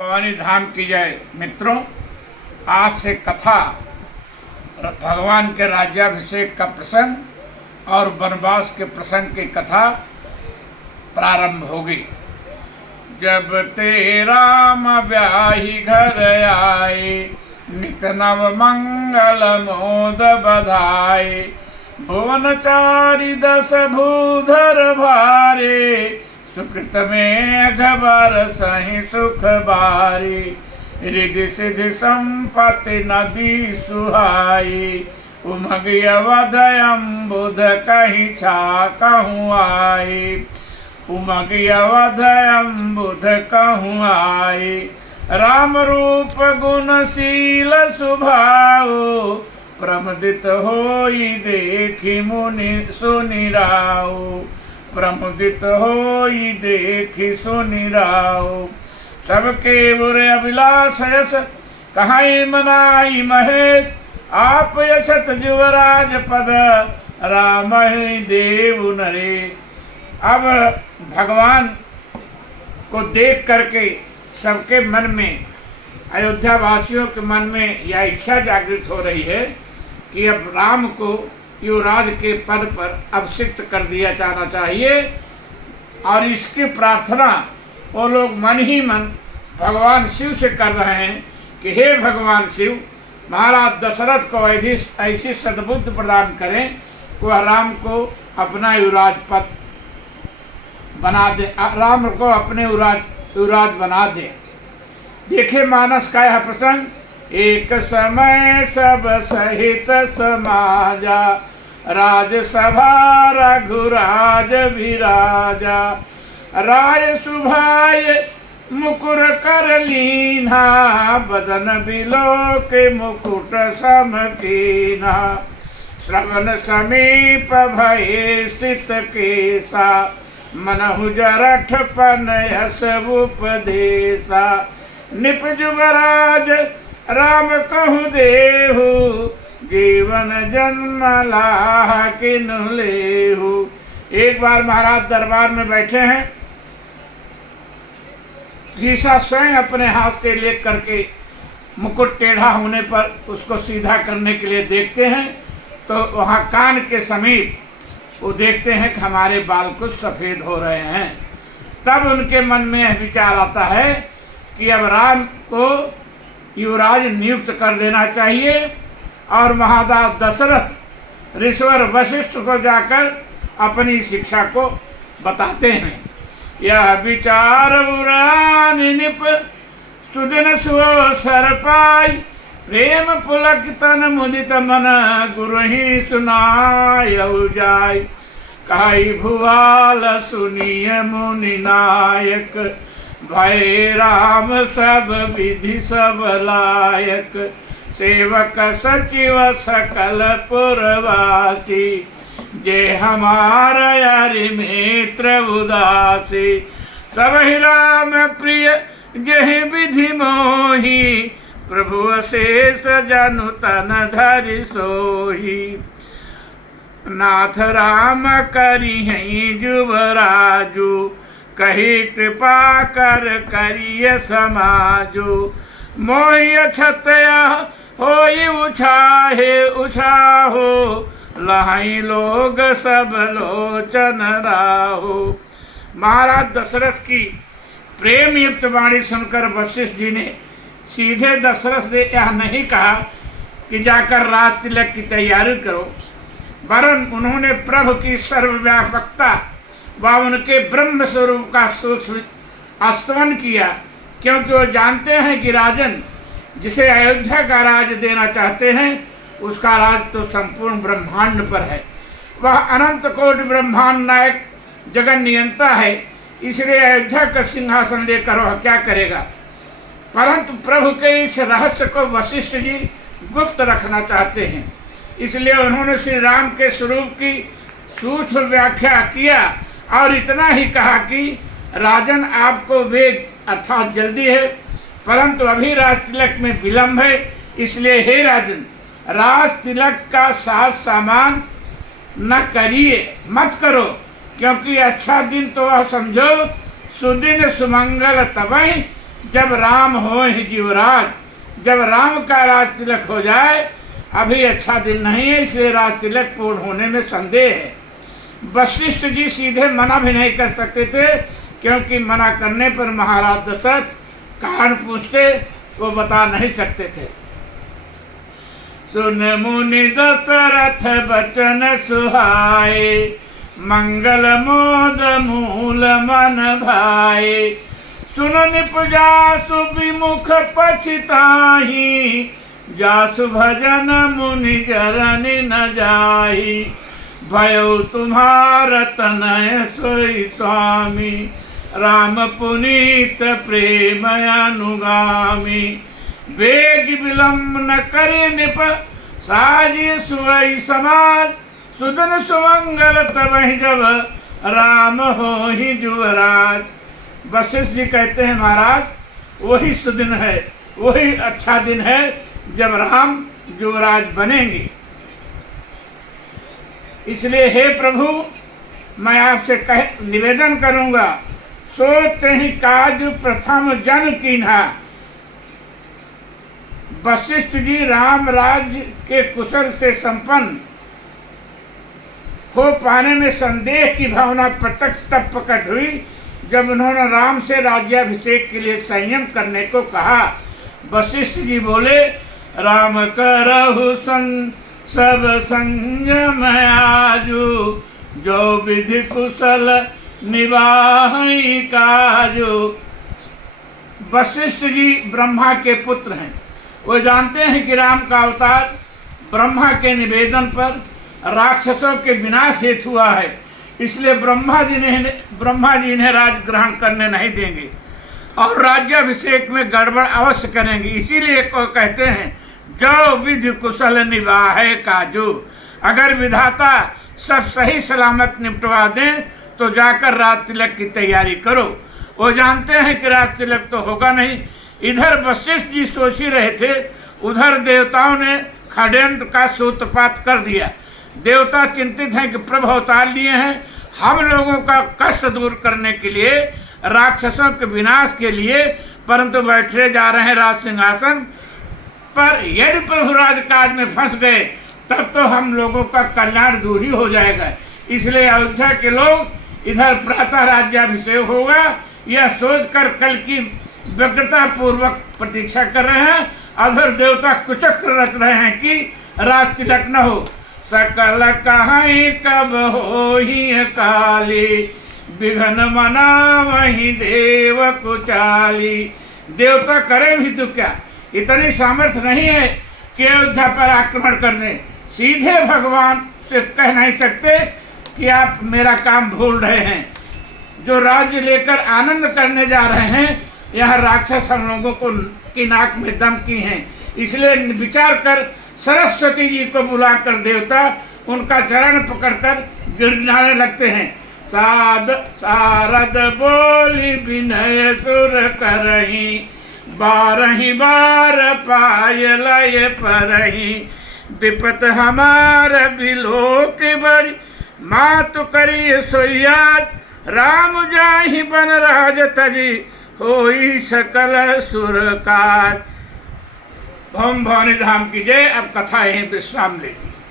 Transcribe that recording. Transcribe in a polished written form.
भवानी धाम की जय। मित्रों, आज से कथा भगवान के राज्याभिषेक का प्रसंग और वनवास के प्रसंग की कथा प्रारंभ होगी। जब ते राम ब्याही घर आए, नित नव मंगल मोद बधाए। भुवन चारि दस भूधर भारे, सुकृत में घबर सही सुख बारी। रिधि सिधि संपत्ति नदी सुहाई, उमग अवध अम्बुध कहीं छा कहूँ आई। उमग अवध अम्बुध कहूँ आई। राम रूप गुणशील सुभाऊ, प्रमुदित होई देखी मुनि सुनिराऊ। प्रमुदित होई देखी सुनिराऊ। सबके बुरे अभिलाष यश, कहाई मनाई महेश। आप यशत युवराज पद, राम ही देव नरेश। अब भगवान को देख करके सबके मन में, अयोध्या वासियों के मन में यह इच्छा जागृत हो रही है कि अब राम को युवराज के पद पर अभिषिक्त कर दिया जाना चाहिए। और इसकी प्रार्थना वो लोग मन ही मन भगवान शिव से कर रहे हैं कि हे भगवान शिव, महाराज दशरथ को ऐसी सद्बुद्धि प्रदान करें कि वह राम को अपना युवराज पद बना दे, राम को अपने युवराज बना दे। देखे मानस का यह प्रसंग। एक समय सब सहित समाजा, राजसभा रघुराज विराजा। राय सुभाय मुकुर कर लीना, बदन बिलो के मुकुट समकीना। श्रवण समीप भये सित केसा, मनहु जरठ पनयस उपदेसा। निप युवराज राम कहु देहु, जीवन जन्म लाह किनु लेहु। एक बार महाराज दरबार में बैठे हैं। शीशा स्वयं अपने हाथ से ले करके मुकुट टेढ़ा होने पर उसको सीधा करने के लिए देखते हैं, तो वहाँ कान के समीप वो देखते हैं कि हमारे बाल कुछ सफ़ेद हो रहे हैं। तब उनके मन में यह विचार आता है कि अब राम को युवराज नियुक्त कर देना चाहिए। और महादास दशरथ ऋषवर वशिष्ठ को जाकर अपनी शिक्षा को बताते हैं। यह विचार उरानि निप, सुदिन सुअवसर पाई। प्रेम पुलक तन मुदित मन, गुरु ही सुनायउ जाय। कहि भुआल सुनिय मुनि नायक, भय राम सब विधि सब लायक। सेवक सचिव सकल पुरवासी, जे हमारा यारि मित्र उदासी। सब ही राम प्रिय जहि विधि मोही, प्रभु अशेष जनु तन धरि सोही। नाथ राम करी हैं युवराजु, कही कृपा कर करिय समाजु। मोहि अछतया होई उछाहे उछाहो, लहाई लोग सब लोचन राहो। महाराज दशरथ की प्रेम युक्त वाणी सुनकर वशिष्ठ जी ने सीधे दशरथ से यह नहीं कहा कि जाकर राज तिलक की तैयारी करो, वरन उन्होंने प्रभु की सर्वव्यापकता व उनके ब्रह्म स्वरूप का सूक्ष्म स्तवन किया। क्योंकि वो जानते हैं कि राजन जिसे अयोध्या का राज देना चाहते हैं, उसका राज तो संपूर्ण ब्रह्मांड पर है। वह अनंत कोटि ब्रह्मांड नायक जगन नियंता है, इसलिए अयोध्या का सिंहासन लेकर वह क्या करेगा। परंतु प्रभु के इस रहस्य को वशिष्ठ जी गुप्त रखना चाहते हैं, इसलिए उन्होंने श्री राम के स्वरूप की सूक्ष्म व्याख्या किया और इतना ही कहा कि राजन आपको वेग अर्थात जल्दी है, परंतु अभी राज तिलक में विलंब है। इसलिए हे राजन, राज तिलक का साज सामान न करिए, मत करो, क्योंकि अच्छा दिन तो वह समझो सुदिन सुमंगल तबहि जब राम हो ही जीवराज, जब राम का राज तिलक हो जाए, अभी अच्छा दिन नहीं है, इसलिए राज तिलक पूर्ण होने में संदेह है। वशिष्ठ जी सीधे मना भी नहीं कर सकते थे, क्योंकि मना करने पर महाराज दशरथ कारण पूछते, वो बता नहीं सकते थे। सुन मुनि दशरथ बचन सुहाए, मंगल मोद मूल मन भाए। सुन निपुजा सुविमुख पछिताही, जासु भजन मुनि जरनि न जाही। भयो तुम्हारा तनय सोई स्वामी, राम पुनीत प्रेम अनुगामी। वेग विलम्ब न करे निप, साजी सुवई समाज। सुदन सुमंगल तबहि जब, राम हो ही जुवराज। वशिष्ठ जी कहते हैं महाराज, वही सुदिन है, वही अच्छा दिन है जब राम युवराज बनेंगे। इसलिए हे प्रभु, मैं आपसे निवेदन करूंगा, सोते ही काज प्रथम जन कीन्हा। वशिष्ठ जी राम राज्य के कुशल से संपन्न हो पाने में संदेह की भावना प्रत्यक्ष तब प्रकट हुई, जब उन्होंने राम से राज्याभिषेक के लिए संयम करने को कहा। वशिष्ठ जी बोले, राम करहु सब संयम आजू, जो विधि कुशल निवाहि काजू। वशिष्ठ जी ब्रह्मा के पुत्र हैं। वो जानते हैं कि राम का अवतार ब्रह्मा के निवेदन पर राक्षसों के विनाश हेतु हुआ है, इसलिए ब्रह्मा जी इन्हें राज ग्रहण करने नहीं देंगे और राज्याभिषेक में गड़बड़ अवश्य करेंगे। इसीलिए को कहते हैं, जो विधि कुशल निवाहे काजू। अगर विधाता सब सही सलामत निपटवा दें तो जाकर राज तिलक की तैयारी करो। वो जानते हैं कि राज तिलक तो होगा नहीं। इधर वशिष्ठ जी सोच ही रहे थे, उधर देवताओं ने षड्यंत्र का सूत्रपात कर दिया। देवता चिंतित हैं कि प्रभु अवतार लिए हैं हम लोगों का कष्ट दूर करने के लिए, राक्षसों के विनाश के लिए, परंतु बैठे जा रहे हैं राज सिंहासन पर। यदि प्रभु राजकाज में फंस गए तब तो हम लोगों का कल्याण दूर ही हो जाएगा। इसलिए अयोध्या के लोग इधर प्रातः राज्याभिषेक होगा यह सोचकर कल की व्यग्रता पूर्वक प्रतीक्षा कर रहे हैं। अधर देवता कुचक्र रच रहे हैं कि राज तिलक न हो। सकल कहीं कब हो ही काली, विघन मना वही देव कुचाली। देवता करे भी तो क्या, इतनी सामर्थ्य नहीं है कि अयोध्या पर आक्रमण कर दें। सीधे भगवान से कह नहीं सकते कि आप मेरा काम भूल रहे हैं। जो राज्य लेकर आनंद करने जा रहे हैं, यह राक्षस हम लोगों को की नाक में दम की हैं। इसलिए विचार कर सरस्वती जी को बुलाकर देवता उनका चरण पकड़कर गिड़गिड़ाने लगते हैं। सारद बोली विनय सुर करही, बारही बार पाय लय परही। विपत हमार बिलोक बड़ी, मातु करी सोयाज। राम जाहि बन राज तजी, होई सकल सुर काज। ओम भवानी धाम की जय। अब कथा यहीं विश्राम ले।